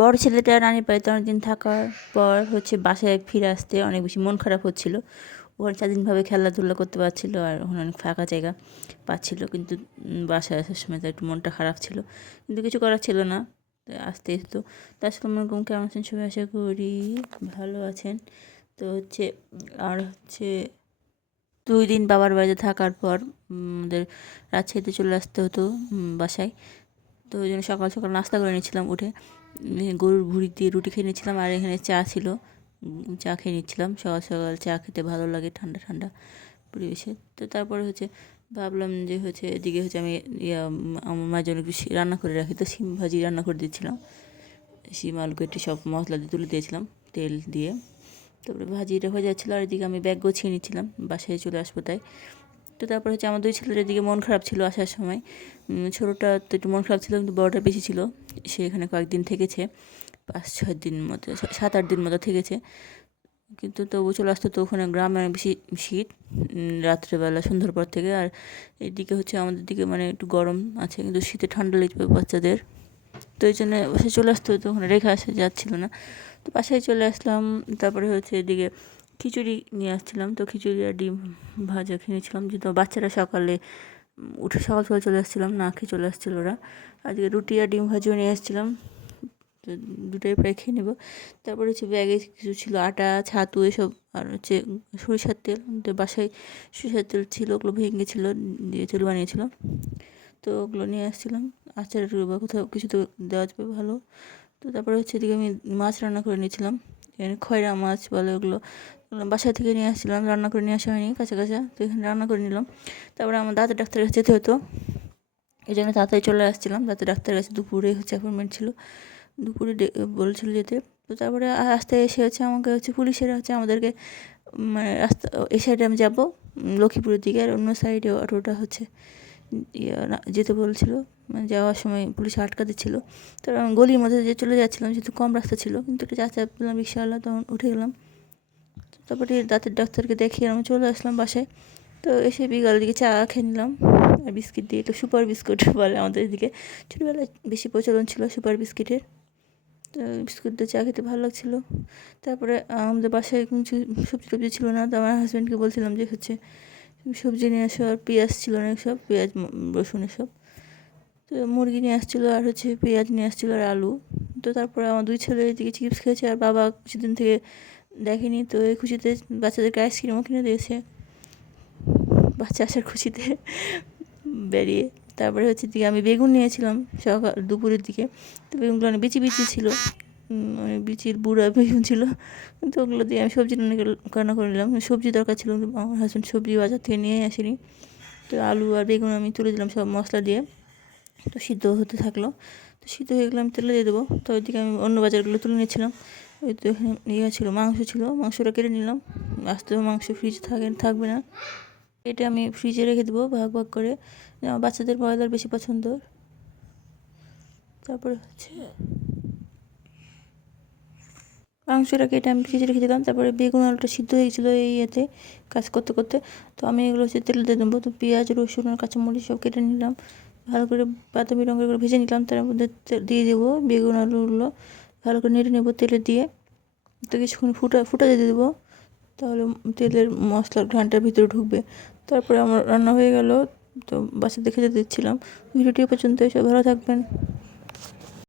বড় ছেলেটা নানির বাড়িতে অনেকদিন থাকার পর বাসায় ফিরে আসতে অনেক বেশি মন খারাপ হচ্ছিল। ওখানে স্বাধীনভাবে খেলাধুলা করতে পারছিল আর ওখানে অনেক ফাঁকা জায়গা পাচ্ছিল, কিন্তু বাসায় আসার সময় তার একটু মনটা খারাপ ছিল, কিন্তু কিছু করার ছিল না। আসতে তো আসসালামু আলাইকুম, কেমন আছেন সবাই? আশা করি ভালো আছেন। তো আর 2 দিন বাবার বাড়িতে থাকার পর আমাদের রাজশাহীতে চলে আসতে হতো বাসায়। তো ওই জন্য সকাল সকাল নাস্তা করে নিয়েছিলাম, উঠে গরুর ভুঁড়ি দিয়ে রুটি খেয়ে নিচ্ছিলাম, আর এখানে চা ছিল, চা খেয়ে নিচ্ছিলাম। সকাল সকাল চা খেতে ভালো লাগে ঠান্ডা ঠান্ডা পরিবেশে। তো তারপরে ভাবলাম যে এদিকে আমি আমার মায়ের জন্য একটু রান্না করে রাখি, তো শিম ভাজি রান্না করে দিচ্ছিলাম। শিম আলু কেটে সব মশলা দিয়ে তুলে দিয়েছিলাম তেল দিয়ে। তারপরে ভাজিটা হয়ে যাচ্ছিলো, আর এদিকে আমি ব্যাগ গুছিয়ে নিচ্ছিলাম, বাসায় চলে আসবো তাই। তো তারপর আমার 2 ছেলের এদিকে মন খারাপ ছিল আসার সময়। ছোটোটা তো একটু মন খারাপ ছিল, কিন্তু বড়টা বেশি ছিল। সে এখানে কয়েকদিন থেকেছে, 5-6 দিন মতো, 7-8 দিন মতো থেকেছে। কিন্তু তবু চলে আসতো। তো ওখানে গ্রামে অনেক বেশি শীত রাত্রেবেলা সন্ধ্যার পর থেকে, আর এদিকে আমাদের দিকে মানে একটু গরম আছে, কিন্তু শীতে ঠান্ডা লাগবে বাচ্চাদের। তো এই জন্য বাসায় চলে আসতে হতো, ওখানে রেখে আসা যাচ্ছিল না। তো বাসায় চলে আসলাম। তারপরে এদিকে খিচুড়ি নিয়ে আসছিলাম, তো খিচুড়ি আর ডিম ভাজা খেয়েছিলাম, যেহেতু বাচ্চারা সকালে উঠে সকাল সকাল চলে আসছিলাম, না খেয়ে চলে আসছিলো ওরা। আজকে রুটি আর ডিম ভাজিও নিয়ে আসছিলাম, তো দুটোই প্রায় খেয়ে নেবো। তারপরে ব্যাগে কিছু ছিল, আটা, ছাতু এসব, আর সরিষার তেল। তো বাসায় সরিষার তেল ছিল, ওগুলো ভেঙে ছিল, দিয়ে তেল বানিয়েছিল, তো ওগুলো নিয়ে আসছিলাম। আচারের বা কোথাও কিছু তো দেওয়া যাবে ভালো। তো তারপরে এদিকে আমি মাছ রান্না করে নিয়েছিলাম, এখানে খয়রা মাছ বলে ওগুলো, বাসা থেকে নিয়ে আসছিলাম, রান্না করে নিয়ে আসা হয়নি কাঁচা কাঁচা, তো এখানে রান্না করে নিলাম। তারপরে আমার দাঁতের ডাক্তারের কাছে যেতে হতো, এই জন্য তাড়াতাড়ি চলে আসছিলাম। দাঁতের ডাক্তারের কাছে দুপুরে অ্যাপয়েন্টমেন্ট ছিল, দুপুরে বলেছিল যেতে। তো তারপরে আস্তে এসে আমাকে পুলিশেরা আমাদেরকে মানে রাস্তা এই সাইডে আমি যাবো লক্ষ্মীপুরের দিকে, আর অন্য সাইডে অটোটা যেতে বলছিল। মানে যাওয়ার সময় পুলিশ আটকা দিচ্ছিল। তো আমি গলির মধ্যে চলে যাচ্ছিলাম, যেহেতু কম রাস্তা ছিল, কিন্তু একটা চাচা পেলাম রিক্সাওয়ালা, তখন উঠে গেলাম। তারপরে দাঁতের ডাক্তারকে দেখিয়ে আমি চলে আসলাম বাসায়। তো এসে বিকালের দিকে চা খেয়ে নিলাম, আর বিস্কিট দিয়ে, একটু সুপার বিস্কুট বলে আমাদের এদিকে, ছোটোবেলায় বেশি প্রচলন ছিল সুপার বিস্কিটের। তো বিস্কুট দিয়ে চা খেতে ভালো লাগছিলো। তারপরে আমাদের বাসায় কিছু সবজি টবজি ছিল না, তো আমার হাজব্যান্ডকে বলছিলাম যে সবজি নিয়ে আসো, আর পেঁয়াজ ছিল না, সব পেঁয়াজ রসুন এসব। তো মুরগি নিয়ে আসছিলো, আর পেঁয়াজ নিয়ে আসছিলো, আর আলু। তো তারপরে আমার 2 ছেলে এদিকে চিপস খেয়েছে, আর বাবা কিছুদিন থেকে দেখেনি, তো এই খুশিতে বাচ্চাদেরকে আইসক্রিমও কিনে দিয়েছে, বাচ্চা আসার খুশিতে বেরিয়ে। তারপরে দিকে আমি বেগুন নিয়েছিলাম সকাল দুপুরের দিকে, তো বেগুনগুলো অনেক বিচি বিচি ছিল, মানে বিচির বুড়া বেগুন ছিল, তো ওগুলো দিয়ে আমি সবজি রান্না করে নিলাম। সবজি দরকার ছিল, কিন্তু আমার হাজব্যান্ড সবজি বাজার থেকে নিয়ে আসেনি। তো আলু আর বেগুন আমি তুলে দিলাম সব মশলা দিয়ে, তো সিদ্ধ হতে থাকলো। তো সিদ্ধ হয়ে গেলে আমি তেলে দিয়ে দেবো। তো ওইদিকে আমি অন্য বাজারগুলো তুলে নিচ্ছিলাম। ওই তো এখানে ছিল, মাংস ছিল, মাংসটা কেটে নিলাম। আস্তে মাংস ফ্রিজে থাকবে না, এটা আমি ফ্রিজে রেখে দেবো ভাগ ভাগ করে, আমার বাচ্চাদের ব্রয়লার বেশি পছন্দ। তারপরে মাংসটা কেটে আমি ফ্রিজে রেখে দিলাম। তারপরে বেগুন আলুটা সিদ্ধ হয়ে গেছিলো এই কাজ করতে করতে। তো আমি এগুলো তেলে দিয়ে দেবো। তো পেঁয়াজ, রসুন আর কাঁচামরিচ সব কেটে নিলাম, ভালো করে বাদামি রঙের করে ভেজে নিলাম। তার মধ্যে দিয়ে দেবো বেগুন আলুগুলো, ভালো করে নেড়ে নেবো তেলে দিয়ে। তো কিছুক্ষণ ফুটা দিয়ে দেবো, তাহলে তেলের মশলার ঘ্রাণটার ভিতরে ঢুকবে। তারপরে আমার রান্না হয়ে গেল। তো বাচ্চাদের খেতে দিচ্ছিলাম। ভিডিওটি পর্যন্ত, সব ভালো থাকবেন।